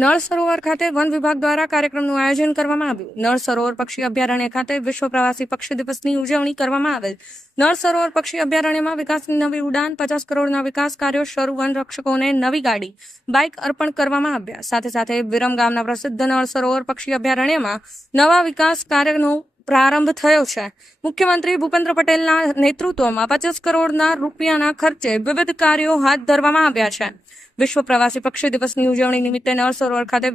નળ સરોવર ખાતે વન વિભાગ દ્વારા કાર્યક્રમનું આયોજન કરવામાં આવ્યું. નળ સરોવર પક્ષી અભયારણ્ય ખાતે વિશ્વ પ્રવાસી પક્ષી દિવસની ઉજવણી કરવામાં આવેલ. નળ સરોવર પક્ષી અભયારણ્યમાં વિકાસની નવી ઉડાન, 50 કરોડના વિકાસ કાર્યો શરૂ, વન રક્ષકોને નવી ગાડી, બાઇક અર્પણ કરવામાં આવ્યા. સાથે સાથે વિરમ ગામના પ્રસિદ્ધ નળ સરોવર પક્ષી અભયારણ્યમાં નવા વિકાસ કાર્યનો પ્રારંભ થયો છે. મુખ્યમંત્રી ભૂપેન્દ્ર પટેલના નેતૃત્વમાં 50 કરોડના રૂપિયાના ખર્ચે વિવિધ કાર્યો હાથ ધરવામાં આવ્યા છે. વિશ્વ પ્રવાસી પક્ષી દિવસની ઉજવણી નિમિત્તે નળ સરોવર ખાતે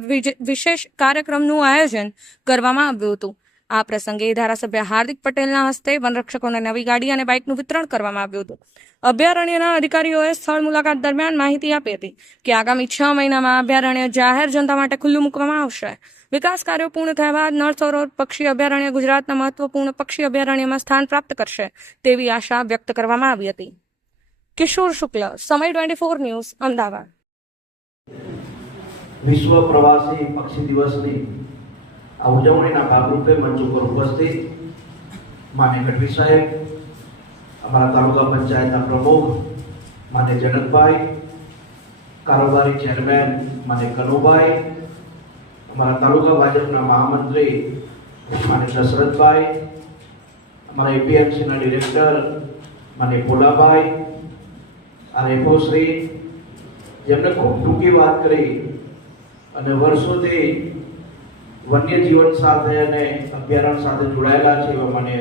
વિશેષ કાર્યક્રમનું આયોજન કરવામાં આવ્યું હતું. આ પ્રસંગે ધારાસભ્ય હાર્દિક પટેલના હસ્તે વનરક્ષકોને નવી ગાડી અને બાઇકનું વિતરણ કરવામાં આવ્યું હતું. અભયારણ્યના અધિકારીઓએ સ્થળ મુલાકાત દરમિયાન માહિતી આપી હતી કે આગામી 6 મહિનામાં અભયારણ્ય જાહેર જનતા માટે ખુલ્લું મૂકવામાં આવશે. વિકાસ કાર્યો પૂર્ણ થયા બાદ નળ સરોવર પક્ષી અભયારણ્ય ગુજરાતના મહત્વપૂર્ણ પક્ષી અભયારણ્યમાં સ્થાન પ્રાપ્ત કરશે તેવી આશા વ્યક્ત કરવામાં આવી હતી. કિશોર શુક્લ, સમય 24 ન્યૂઝ, અમદાવાદ. વિશ્વ પ્રવાસી પક્ષી દિવસની આ ઉજવણીના ભાગરૂપે મંચ ઉપર ઉપસ્થિત માન્ય ગઢવી સાહેબ, અમારા તાલુકા પંચાયતના પ્રમુખ માન્ય જનકભાઈ, કારોબારી ચેરમેન માન્ય કનુભાઈ, અમારા તાલુકા ભાજપના મહામંત્રી માન્ય દશરથભાઈ, અમારા એપીએમસીના ડિરેક્ટર માન્ય ભોલાભાઈ, આરએફઓ શ્રી, જેમને ખૂબ ટૂંકી વાત કરી અને વર્ષોથી વન્યજીવન સાથે અને અભયારણ્ય સાથે જોડાયેલા છે એવા મને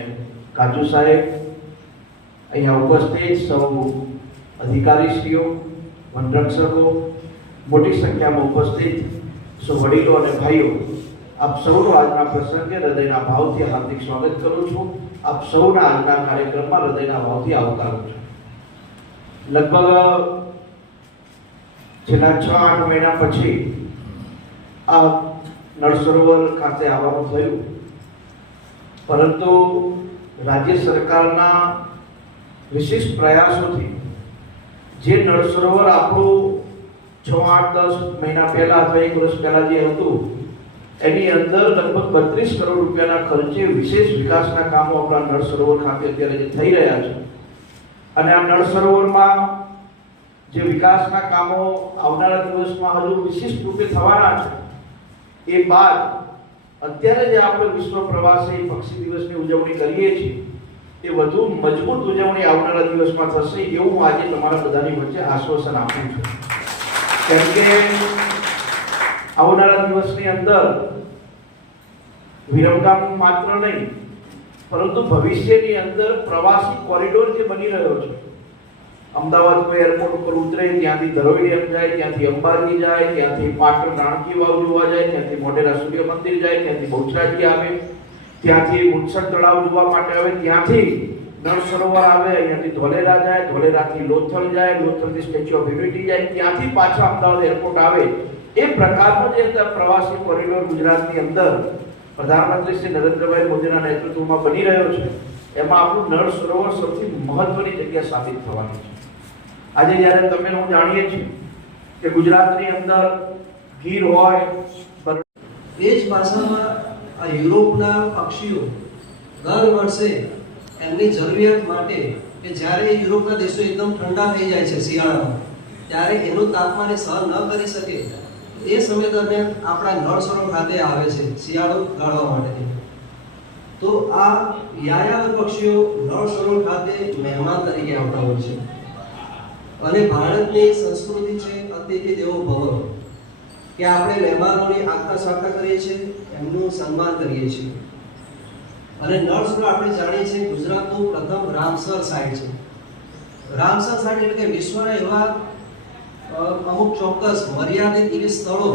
કાજુ સાહેબ, અહીંયા ઉપસ્થિત સૌ અધિકારીશ્રીઓ, વનરક્ષકો, મોટી સંખ્યામાં ઉપસ્થિત સૌ વડીલો અને ભાઈઓ, આપ સૌનો આજના પ્રસંગે હૃદયના ભાવથી હાર્દિક સ્વાગત કરું છું. આપ સૌના આજના કાર્યક્રમમાં હૃદયના ભાવથી આવકારું છું. લગભગ છેલ્લા 6-8 મહિના પછી આ નળ સરોવર ખાતે આવવાનું થયું, પરંતુ રાજ્ય સરકારના વિશિષ્ટ પ્રયાસોથી જે નળ સરોવર આપણું 6-8-10 મહિના પહેલા અથવા 1 વર્ષ પહેલા જે હતું એની અંદર લગભગ 32 કરોડ રૂપિયાના ખર્ચે વિશેષ વિકાસના કામો આપણા નળ સરોવર ખાતે અત્યારે જે થઈ રહ્યા છે અને આ નળ સરોવરમાં જે વિકાસના કામો આવનારા દિવસમાં હજુ વિશિષ્ટ રૂપે થવાના છે, એ બાદ અત્યારે જે આપણે વિશ્વ પ્રવાસી પક્ષી દિવસની ઉજવણી કરીએ છીએ એ વધુ મજબૂત ઉજવણી આવનારા દિવસમાં થશે એવું હું આજે તમારા બધાની વચ્ચે આશ્વાસન આપું છું. કેમ કે આવનારા દિવસની અંદર વિરમગામ માત્ર નહીં પરંતુ ભવિષ્યની અંદર પ્રવાસી કોરિડોર જે બની રહ્યો છે, અમદાવાદ એરપોર્ટ ઉપર ઉતરે, ત્યાંથી ધરોઈ ડેમ જાય, ત્યાંથી અંબાજી જાય, ત્યાંથી પાટણ રાણકી વાવ જોવા જાય, ત્યાંથી મોઢેરા સૂર્ય મંદિર જાય, ત્યાંથી બહુચરાજી આવે, ત્યાંથી ઉત્સવ તળાવ જોવા માટે આવે, ત્યાંથી નળ સરોવર આવે, અહીંયાથી ધોલેરા જાય, ધોલેરાથી લોથલ જાય, લોથલથી સ્ટેચ્યુ ઓફ યુનિટી જાય, ત્યાંથી પાછા અમદાવાદ એરપોર્ટ આવે, એ પ્રકારનો જે પ્રવાસી કોરિડોર ગુજરાતની અંદર પ્રધાનમંત્રી શ્રી નરેન્દ્રભાઈ મોદીના નેતૃત્વમાં બની રહ્યો છે, એમાં આપણું નળ સરોવર સૌથી મહત્વની જગ્યા સાબિત થવાની છે. આજે જ્યારે તમે હું જાણીએ છીએ કે ગુજરાતની અંદર ગીર હોય, એ જ ભાષામાં આ યુરોપના પક્ષીઓ દર વર્ષે એમની જરૂરિયાત માટે કે જ્યારે યુરોપના દેશો એકદમ ઠંડા થઈ જાય છે શિયાળામાં, ત્યારે એનું તાપમાન સહન ન કરી શકે એ સમય દરમિયાન આપણા નળ સરોવર ખાતે આવે છે શિયાળો ગાળવા માટે. તો આ યાયાવર પક્ષીઓ નળ સરોવર ખાતે મહેમાન તરીકે આવતા હોય છે અને ભારતની સંસ્કૃતિ છે અતિથિ દેવો ભવ, કે આપણે મહેમાનોની આગતા સાગતા કરીએ છીએ, એમનું સન્માન કરીએ છીએ. અને નળ સરોવર આપણે જાણીએ છીએ ગુજરાતનું પ્રથમ રામસર સાઇટ છે. રામસર સાઇટ એટલે કે વિશ્વના એવા અમુક ચોક્કસ મર્યાદિત એવી સ્થળો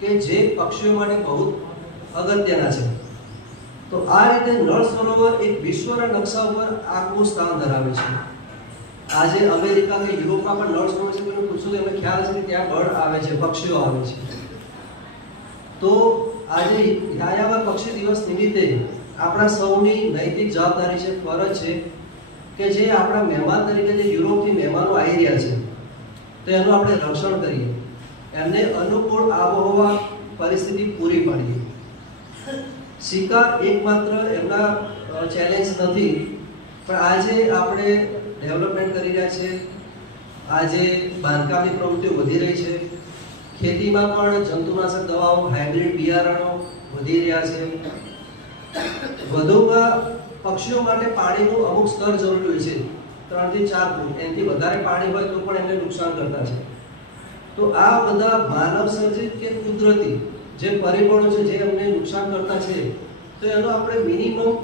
કે જે પક્ષીઓ માટે બહુ અગત્યના છે. તો આ રીતે નળ સરોવર એક વિશ્વના નકશા ઉપર આગવું સ્થાન ધરાવે છે. આજે અમેરિકા કે યુરોપમાં પણ નળ સરોવર છે, કોઈને પૂછું તો એમને ખ્યાલ છે કે ત્યાં બર્ડ આવે છે, પક્ષીઓ આવે છે. તો આજે યાયાવર પક્ષી દિવસ નિમિત્તે આપણા સૌની નૈતિક જવાબદારી છે, ફરજ છે કે જે આપણા મહેમાન તરીકે જે યુરોપથી મહેમાનો આવી રહ્યા છે તો એનું આપણે રક્ષણ કરીએ, એમને અનુકૂળ આબોહવા પરિસ્થિતિ પૂરી પાડીએ. શિકાર એકમાત્ર એમના ચેલેન્જ નથી, પણ આજે આપણે ડેવલપમેન્ટ કરી રહ્યા છે, આજે બાંધકામની પ્રવૃત્તિઓ વધી રહી છે, ખેતીમાં પણ જંતુનાશક દવાઓ, હાઇબ્રિડ બિયારણો વધી રહ્યા છે. વધુમાં પક્ષીઓ માટે પાણીનું અમુક સ્તર જરૂરી હોય છે, 3 થી 4 ફૂટ. એનાથી વધારે પાણી હોય તો પણ એમને નુકસાન કરતા છે. તો આ બધા માનવ સર્જિત કે કુદરતી જે પરિબળો છે જે અમને નુકસાન કરતા છે, તો એનો આપણે મિનિમમ